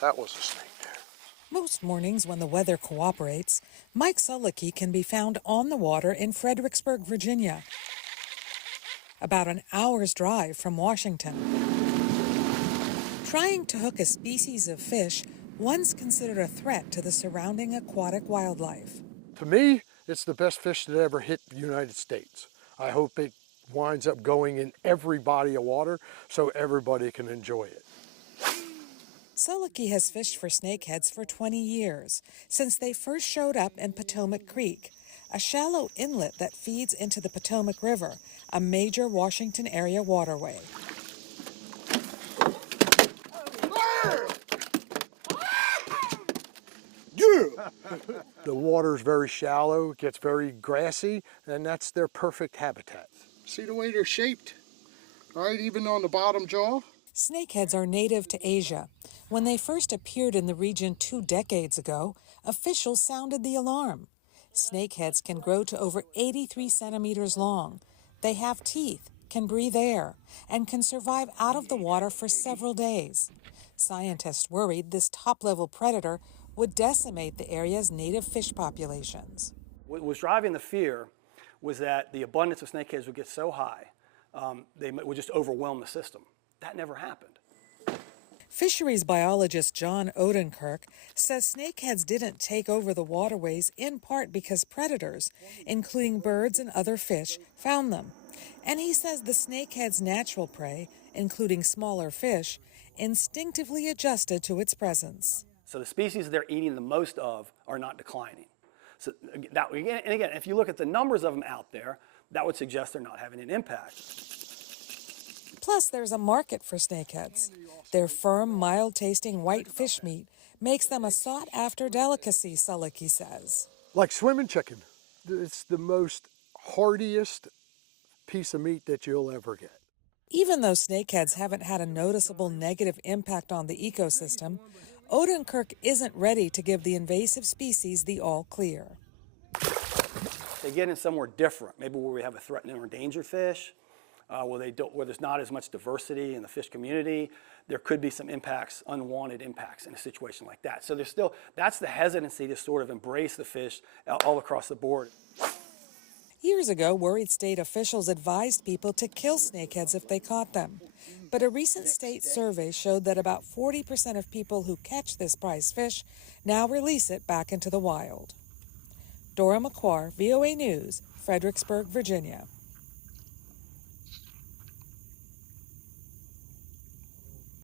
That was a snake there. Most mornings when the weather cooperates, Mike Sulicki can be found on the water in Fredericksburg, Virginia, about an hour's drive from Washington. Trying to hook a species of fish once considered a threat to the surrounding aquatic wildlife. To me, it's the best fish that ever hit the United States. I hope it winds up going in every body of water so everybody can enjoy it. Sulicki has fished for snakeheads for 20 years, since they first showed up in Potomac Creek, a shallow inlet that feeds into the Potomac River, a major Washington area waterway. The water's very shallow, it gets very grassy, and that's their perfect habitat. See the way they're shaped, right? Even on the bottom jaw. Snakeheads are native to Asia. When they first appeared in the region 2 decades ago, officials sounded the alarm. Snakeheads can grow to over 83 centimeters long. They have teeth, can breathe air, and can survive out of the water for several days. Scientists worried this top-level predator would decimate the area's native fish populations. What was driving the fear was that the abundance of snakeheads would get so high, they would just overwhelm the system. That never happened. Fisheries biologist John Odenkirk says snakeheads didn't take over the waterways in part because predators, including birds and other fish, found them. And he says the snakehead's natural prey, including smaller fish, instinctively adjusted to its presence. So the species they're eating the most of are not declining. So that, and again, if you look at the numbers of them out there, that would suggest they're not having an impact. Plus, there's a market for snakeheads. Their firm, mild-tasting white fish meat makes them a sought-after delicacy, Sulicki says. Like swimming chicken. It's the most heartiest piece of meat that you'll ever get. Even though snakeheads haven't had a noticeable negative impact on the ecosystem, Odenkirk isn't ready to give the invasive species the all-clear. They get in somewhere different, maybe where we have a threatened or endangered fish, where there's not as much diversity in the fish community. There could be some impacts, unwanted impacts in a situation like that. So that's the hesitancy to sort of embrace the fish all across the board. Years ago, worried state officials advised people to kill snakeheads if they caught them. But a recent state survey showed that about 40% of people who catch this prize fish now release it back into the wild. Dora Mekouar, VOA News, Fredericksburg, Virginia.